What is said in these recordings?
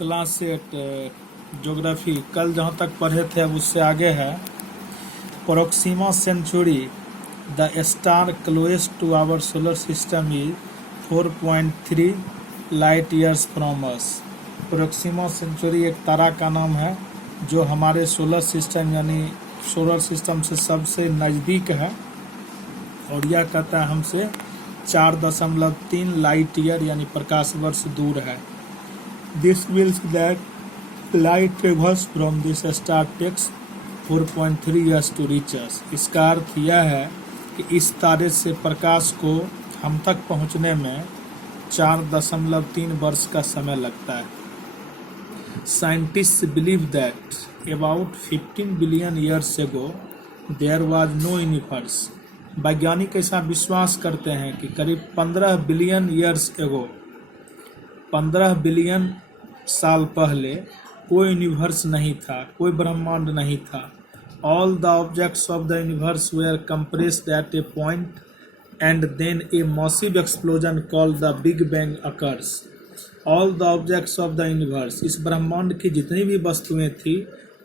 Class 8 geography कल जहाँ तक पढ़े थे अब उससे आगे है। Proxima Centauri the star closest to our solar system is 4.3 light years from us. Proxima Centauri एक तारा का नाम है जो हमारे सोलर सिस्टम यानी सोलर सिस्टम से सबसे नज़दीक है और यह कहता है हमसे 4.3 लाइट ईयर यानी प्रकाश वर्ष दूर है। This means that light travels from this star takes 4.3 years to reach us. इसका अर्थ यह है कि इस तारे से प्रकाश को हम तक पहुंचने में 4.3 वर्ष का समय लगता है। Scientists believe that about 15 billion years ago there was no universe। वैज्ञानिक ऐसा विश्वास करते हैं कि करीब 15 बिलियन ईयर्स एगो 15 बिलियन साल पहले कोई यूनिवर्स नहीं था, कोई ब्रह्मांड नहीं था। All the objects of the universe were compressed at a point and then a massive explosion called the big bang occurs. All the objects of the universe, इस ब्रह्मांड की जितनी भी वस्तुएं थी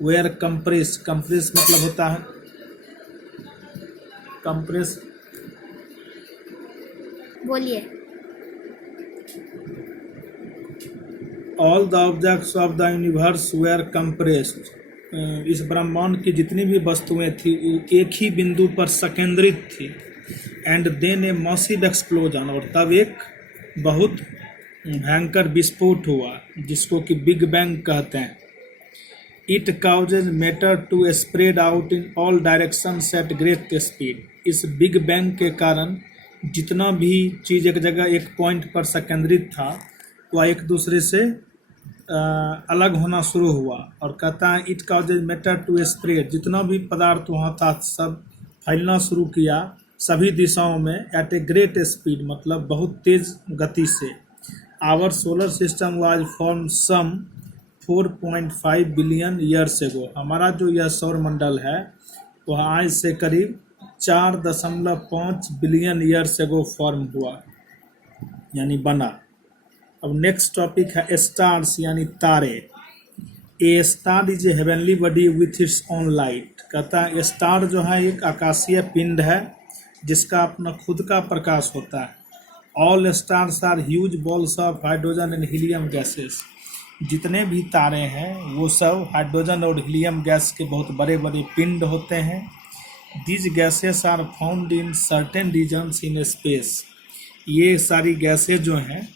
वेयर कंप्रेस्ड, कंप्रेस मतलब होता है कंप्रेस, बोलिए। All the objects of the universe were compressed, इस ब्रह्मांड की जितनी भी वस्तुएं थी वो एक ही बिंदु पर संकेंद्रित थी। And then a massive explosion, और तब एक बहुत भयंकर विस्फोट हुआ जिसको कि बिग बैंग कहते हैं। It causes matter to spread out in all directions at great speed. इस बिग बैंग के कारण जितना भी चीज़ एक जगह एक पॉइंट पर संकेंद्रित था वह एक दूसरे से अलग होना शुरू हुआ। और कहता है it causes matter to spread, जितना भी पदार्थ वहाँ था सब फैलना शुरू किया सभी दिशाओं में एट ए ग्रेट स्पीड मतलब बहुत तेज़ गति से। Our solar system was form some 4.5 billion years ago. हमारा जो यह सौर मंडल है वह आज से करीब 4.5 बिलियन ईयर्स एगो फॉर्म हुआ यानी बना। अब नेक्स्ट टॉपिक है स्टार्स यानी तारे। A star is a heavenly body with its own light. कहता है स्टार जो है एक आकाशीय पिंड है जिसका अपना खुद का प्रकाश होता है। All stars are huge balls of hydrogen and helium gases. जितने भी तारे हैं वो सब हाइड्रोजन और हीलियम गैस के बहुत बड़े बड़े पिंड होते हैं। These gases are found in certain regions in space. ये सारी गैसें जो हैं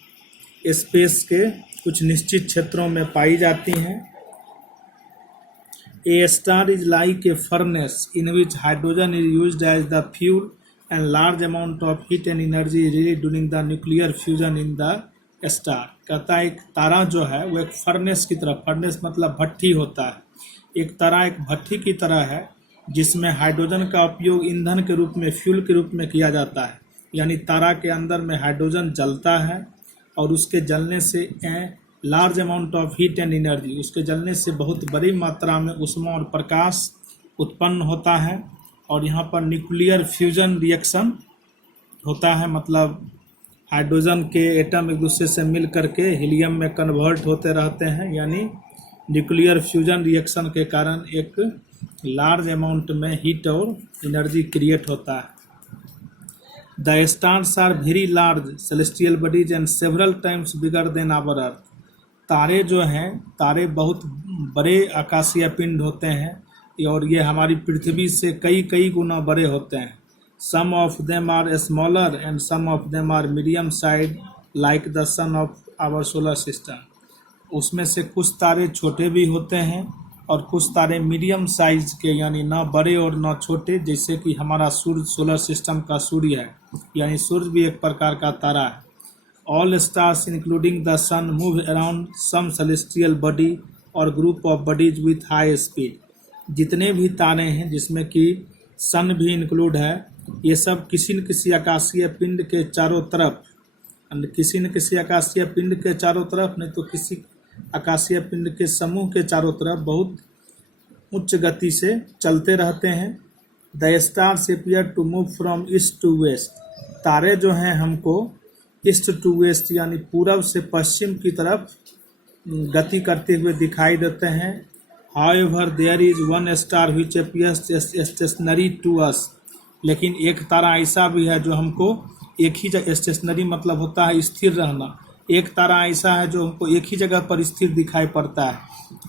स्पेस के कुछ निश्चित क्षेत्रों में पाई जाती हैं। A star is like a furnace in which hydrogen is used as the fuel and large amount of heat and energy released during the nuclear fusion in the star। कहता है एक तारा जो है वो एक फर्नेस की तरह, फर्नेस मतलब भट्ठी होता है। एक तारा एक भट्ठी की तरह है जिसमें हाइड्रोजन का उपयोग ईंधन के रूप में, फ्यूल के रूप में किया जाता है। यानी तारा के अंदर में हाइड्रोजन जलता है और उसके जलने से large amount of heat and energy, उसके जलने से बहुत बड़ी मात्रा में ऊष्मा और प्रकाश उत्पन्न होता है। और यहाँ पर न्यूक्लियर फ्यूजन रिएक्शन होता है मतलब हाइड्रोजन के एटम एक दूसरे से मिल करके हीलियम में कन्वर्ट होते रहते हैं। यानी न्यूक्लियर फ्यूजन रिएक्शन के कारण एक लार्ज अमाउंट में हीट और एनर्जी क्रिएट होता है। The stars are very large celestial bodies and several times bigger than our earth. तारे जो हैं, तारे बहुत बड़े आकाशीय पिंड होते हैं और ये हमारी पृथ्वी से कई गुना बड़े होते हैं। Some of them are smaller and some of them are medium size like the sun of our solar system. उसमें से कुछ तारे छोटे भी होते हैं और कुछ तारे मीडियम साइज के यानी ना बड़े और ना छोटे, जैसे कि हमारा सूर्य सोलर सिस्टम का सूर्य है, यानी सूर्य भी एक प्रकार का तारा है। All stars including the sun move around some celestial body or group of bodies with high speed. जितने भी तारे हैं जिसमें कि सन भी इंक्लूड है, ये सब किसी न किसी आकाशीय पिंड के चारों तरफ, किसी न किसी आकाशीय पिंड के चारों तरफ, नहीं तो किसी आकाशीय पिंड के समूह के चारों तरफ बहुत उच्च गति से चलते रहते हैं। The stars appear to move from east to west. तारे जो हैं हमको ईस्ट टू वेस्ट यानी पूरब से पश्चिम की तरफ गति करते हुए दिखाई देते हैं। However, there is one star which appears stationary to us. लेकिन एक तारा ऐसा भी है जो हमको एक ही जगह, स्टेशनरी मतलब होता है स्थिर रहना, एक तारा ऐसा है जो हमको एक ही जगह पर स्थिर दिखाई पड़ता है।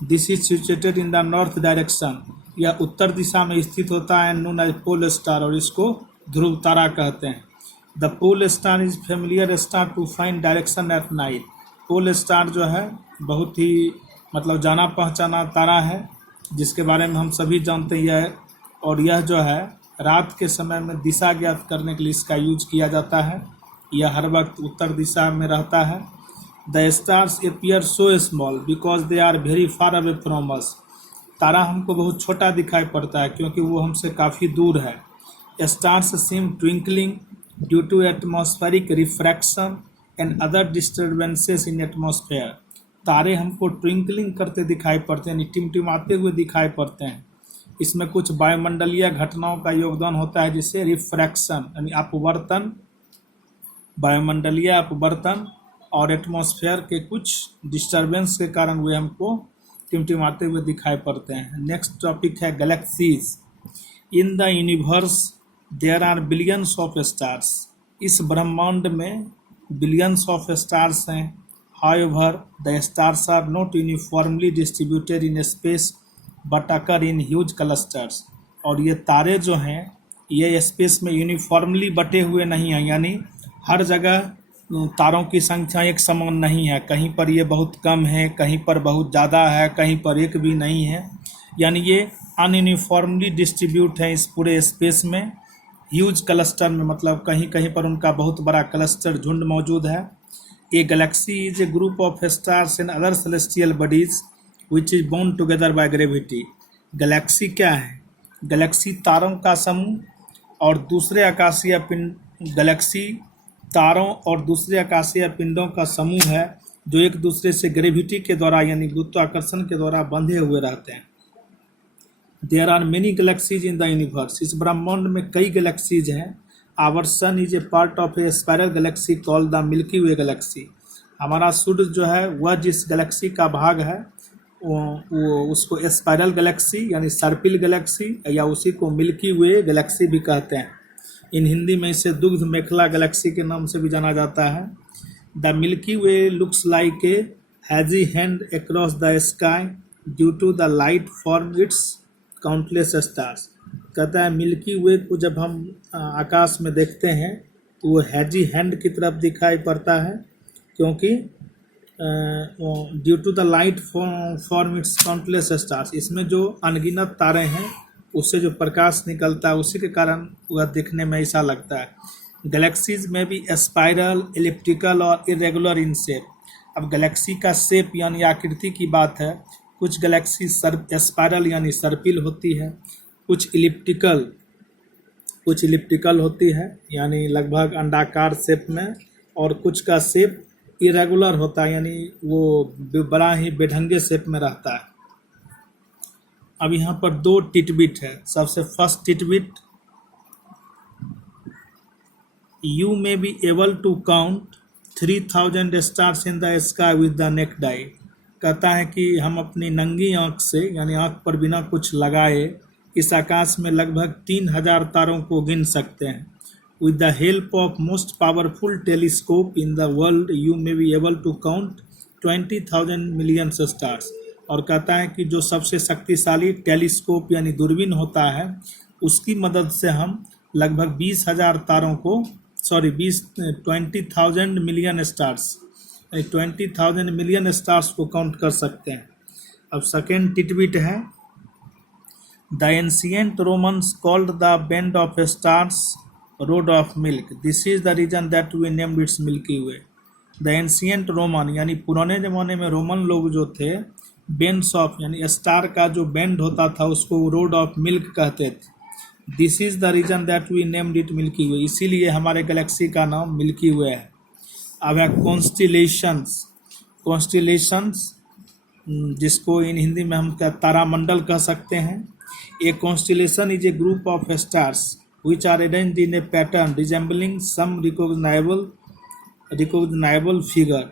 This is situated in the north direction, यह उत्तर दिशा में स्थित होता है, नोन एज पोल स्टार, और इसको ध्रुव तारा कहते हैं। The pole star is familiar star to find direction at night. Pole star जो है बहुत ही मतलब जाना पहचाना तारा है, जिसके बारे में हम सभी जानते हैं। और यह जो है रात के समय में दिशा ज्ञात करने के लिए इसका यूज किया जाता है। यह हर वक्त उत्तर दिशा में रहता है। The stars appear so small because they are very far away from us. तारा हमको बहुत छोटा दिखाई पड़ता है क्योंकि वो हमसे काफ़ी दूर है। Stars seem twinkling due to atmospheric refraction and other disturbances in atmosphere. तारे हमको ट्विंकलिंग करते दिखाई पड़ते हैं, यानी टिमटिमाते हुए दिखाई पड़ते हैं। इसमें कुछ वायुमंडलीय घटनाओं का योगदान होता है, जिससे रिफ्रैक्शन यानी अपवर्तन, वायुमंडलीय अपवर्तन और एटमॉस्फेयर के कुछ डिस्टर्बेंस के कारण वे हमको टिमटिमाते हुए दिखाई पड़ते हैं। नेक्स्ट टॉपिक है galaxies. In the universe there are billions of stars. इस ब्रह्मांड में बिलियंस ऑफ स्टार्स हैं। However, the stars are not uniformly distributed in space but occur in huge clusters. और ये तारे जो हैं ये स्पेस में यूनिफॉर्मली बटे हुए नहीं हैं, यानी हर जगह तारों की संख्या एक समान नहीं है। कहीं पर ये बहुत कम है, कहीं पर बहुत ज़्यादा है, कहीं पर एक भी नहीं है, यानी ये अनयूनिफॉर्मली डिस्ट्रीब्यूट है इस पूरे स्पेस में। ह्यूज क्लस्टर में मतलब कहीं कहीं पर उनका बहुत बड़ा क्लस्टर झुंड मौजूद है। A galaxy is a group of stars and other celestial bodies which is bound together by gravity. Galaxy क्या है? गैलेक्सी तारों का समूह और दूसरे आकाशीय पिंड गैलेक्सी तारों और दूसरे आकाशीय पिंडों का समूह है जो एक दूसरे से ग्रेविटी के द्वारा यानी गुरुत्वाकर्षण के द्वारा बंधे हुए रहते हैं। There are many galaxies in the universe. इस ब्रह्मांड में कई गैलेक्सीज हैं। Our sun is a part of a spiral galaxy called the milky way galaxy. हमारा सूर्य जो है वह जिस गैलेक्सी का भाग है वो उसको स्पाइरल गैलेक्सी यानी सर्पिल गैलेक्सी या उसी को मिल्की वे गैलेक्सी भी कहते हैं। इन हिंदी में इसे दुग्ध मेखला गैलेक्सी के नाम से भी जाना जाता है। The milky Way looks like a hazy hand across the sky due to the light from its countless stars. कहता है मिल्की वे को जब हम आकाश में देखते हैं तो वो हैजी हैंड की तरफ दिखाई पड़ता है, क्योंकि due to the light from its countless stars. इसमें जो अनगिनत तारे हैं उससे जो प्रकाश निकलता है उसी के कारण वह दिखने में ऐसा लगता है। गैलेक्सीज में भी स्पाइरल, एलिप्टिकल और इरेगुलर इन शेप। अब गैलेक्सी का शेप यानी आकृति की बात है। कुछ गैलेक्सी स्पाइरल यानी सर्पिल होती है, कुछ इलिप्टिकल होती है यानी लगभग अंडाकार शेप में, और कुछ का शेप इरेगुलर होता है यानी वो बड़ा ही बेढंगे शेप में रहता है। अब यहाँ पर दो टिटबिट है। सबसे first titbit, you may be able to count 3000 stars in the sky with the naked eye. कहता है कि हम अपनी नंगी आँख से यानी आँख पर बिना कुछ लगाए इस आकाश में लगभग 3000 तारों को गिन सकते हैं। With the help of most powerful telescope in the world you may be able to count 20,000 million stars. और कहता है कि जो सबसे शक्तिशाली टेलीस्कोप यानी दूरबीन होता है उसकी मदद से हम लगभग 20,000 तारों को 20,000 मिलियन स्टार्स 20,000 मिलियन स्टार्स को काउंट कर सकते हैं। अब सेकेंड टिटबिट है, the ancient Romans called the band of stars road of milk. This is the reason that we named its milky way. The ancient Roman यानी पुराने ज़माने में रोमन लोग जो थे बैंड्स ऑफ यानी स्टार का जो बैंड होता था उसको रोड ऑफ मिल्क कहते थे। This is the reason that we named it Milky Way. इसीलिए हमारे गैलेक्सी का नाम मिल्की वे है। अब है कॉन्स्टिलेशंस जिसको इन हिंदी में हम तारामंडल कह सकते हैं। A constellation is a group of stars which are arranged in a pattern resembling some recognizable figure.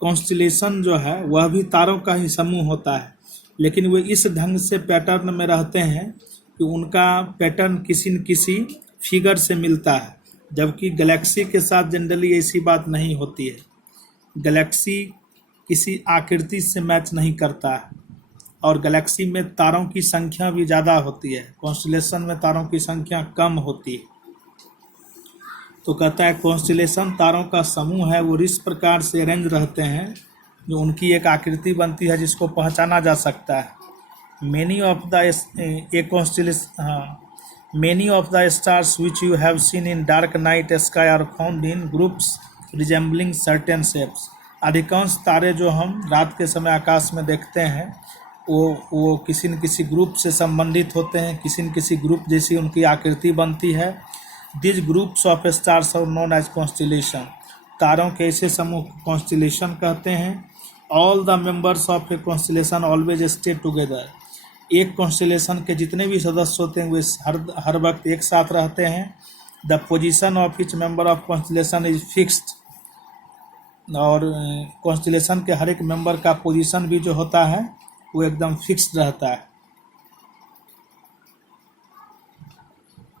Constellation जो है वह भी तारों का ही समूह होता है, लेकिन वे इस ढंग से पैटर्न में रहते हैं कि उनका पैटर्न किसी न किसी फिगर से मिलता है, जबकि गैलेक्सी के साथ जनरली ऐसी बात नहीं होती है। गैलेक्सी किसी आकृति से मैच नहीं करता है और गैलेक्सी में तारों की संख्या भी ज़्यादा होती है, कॉन्स्टिलेशन में तारों की संख्या कम होती है। तो कहता है कॉन्स्टिलेशन तारों का समूह है, वो इस प्रकार से अरेंज रहते हैं जो उनकी एक आकृति बनती है जिसको पहचाना जा सकता है। Many of the stars which you have seen in dark night sky are found in groups resembling certain shapes. अधिकांश तारे जो हम रात के समय आकाश में देखते हैं वो किसी न किसी ग्रुप से संबंधित होते हैं, किसी न किसी ग्रुप जैसी उनकी आकृति बनती है। These groups of stars are known as constellation. तारों के ऐसे समूह कॉन्स्टिलेशन कहते हैं। All the members of a constellation always stay together. एक कॉन्स्टिलेशन के जितने भी सदस्य होते हैं वे हर वक्त एक साथ रहते हैं। The position of each member of constellation is fixed, और कॉन्स्टिलेशन के हर एक मेंबर का पोजीशन भी जो होता है वो एकदम फिक्स्ड रहता है।